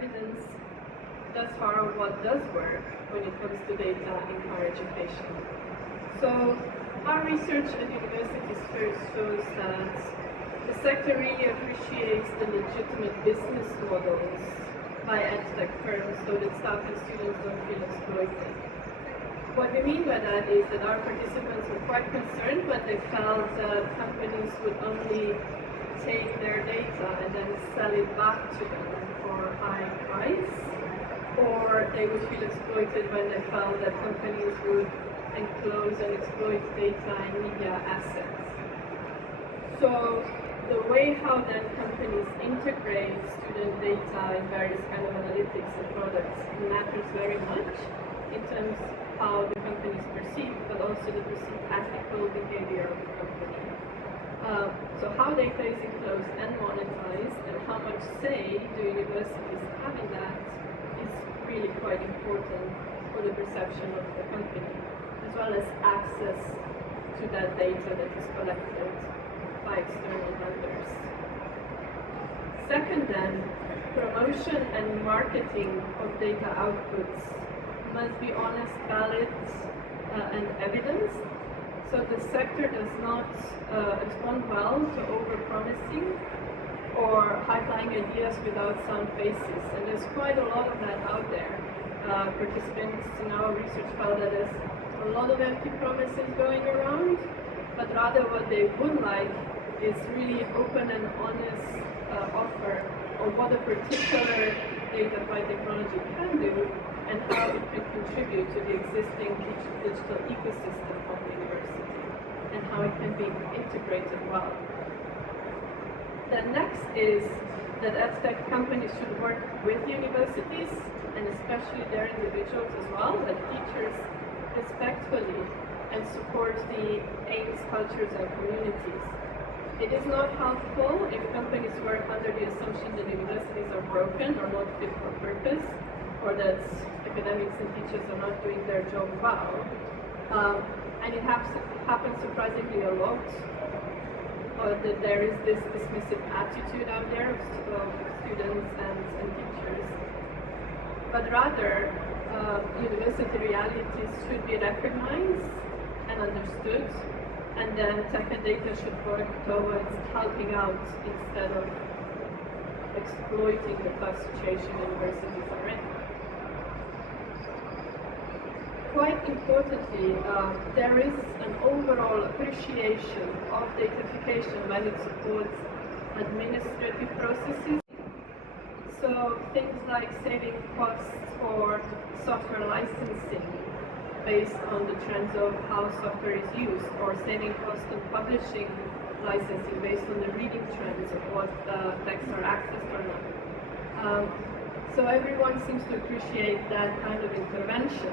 evidence thus far of what does work when it comes to data in higher education. So our research at universities first shows that the sector really appreciates the legitimate business models by edtech firms so that staff and students don't feel exploited. What we mean by that is that our participants were quite concerned when they felt that companies would only take their data and then sell it back to them for a high price, or they would feel exploited when they found that companies would enclose and exploit data and media assets. So the way how then companies integrate student data in various kind of analytics and products matters very much in terms of how the company is perceived, but also the perceived ethical behavior of the company. So how data is enclosed and monetized, and how much say do universities have in that is really quite important for the perception of the company, as well as access to that data that is collected by external vendors. Second then, promotion and marketing of data outputs must be honest, valid, and evidenced. So the sector does not respond well to over-promising or high-flying ideas without sound basis. And there's quite a lot of that out there. Participants in our research found that there's a lot of empty promises going around, but rather what they would like is really open and honest offer of what a particular data-fed technology can do and how it can contribute to the existing digital ecosystem of the university and how it can be integrated well. The next is that edtech companies should work with universities and especially their individuals as well, like teachers, respectfully and support the aims, cultures and communities. It is not helpful if companies work under the assumption that universities are broken or not fit for purpose, or that academics and teachers are not doing their job well. And it happens surprisingly a lot, that there is this dismissive attitude out there of students and teachers. But rather, university realities should be recognized and understood, and then tech and data should work towards helping out instead of exploiting the tough situation universities are in. Quite importantly, there is an overall appreciation of datafication when it supports administrative processes. So things like saving costs for software licensing based on the trends of how software is used, or saving costs on publishing licensing based on the reading trends of what texts are accessed or not. So everyone seems to appreciate that kind of intervention,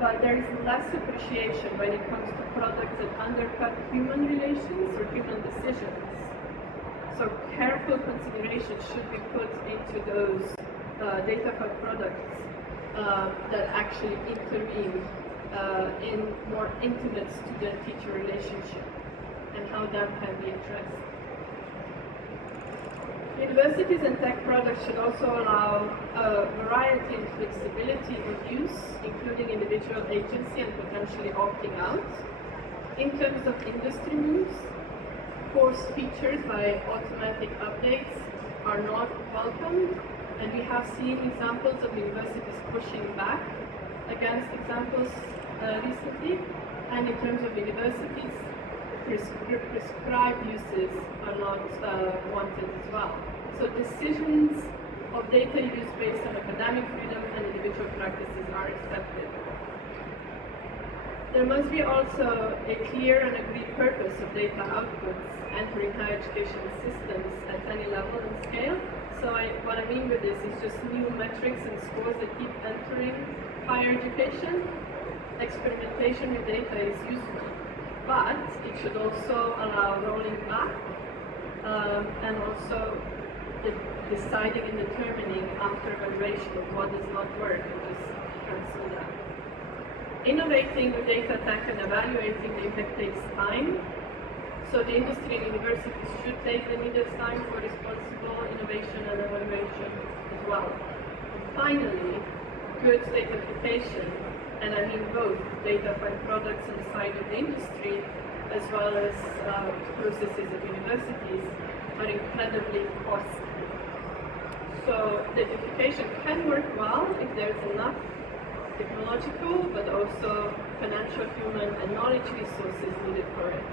but there is less appreciation when it comes to products that undercut human relations or human decisions. So careful consideration should be put into those data-fed products that actually intervene in more intimate student-teacher relationship and how that can be addressed. Universities and tech products should also allow variety and flexibility of use, including individual agency and potentially opting out. In terms of industry moves, forced features by automatic updates are not welcomed, and we have seen examples of universities pushing back against examples recently. And in terms of universities, prescribed uses are not wanted as well. So decisions of data use based on academic freedom and individual practices are accepted. There must be also a clear and agreed purpose of data outputs entering higher education systems at any level and scale. So what I mean with this is just new metrics and scores that keep entering higher education. Experimentation with data is useful, but it should also allow rolling back and also deciding and determining after evaluation of what does not work and just cancel that. Innovating with data tech and evaluating the impact takes time. So the industry and universities should take the needed time for responsible innovation and evaluation as well. well. And finally, good datafication, and I mean both data-fine products inside of the industry as well as processes at universities, are incredibly costly. So datafication can work well if there's enough technological but also financial, human and knowledge resources needed for it.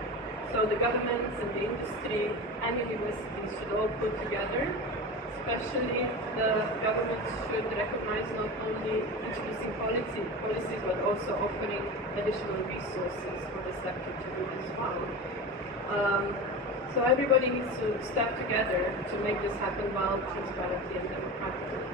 So the governments and the industry and universities should all put together. Especially the governments should recognize not only introducing policies but also offering additional resources for the sector to do as well. So everybody needs to step together to make this happen well, transparently and democratically.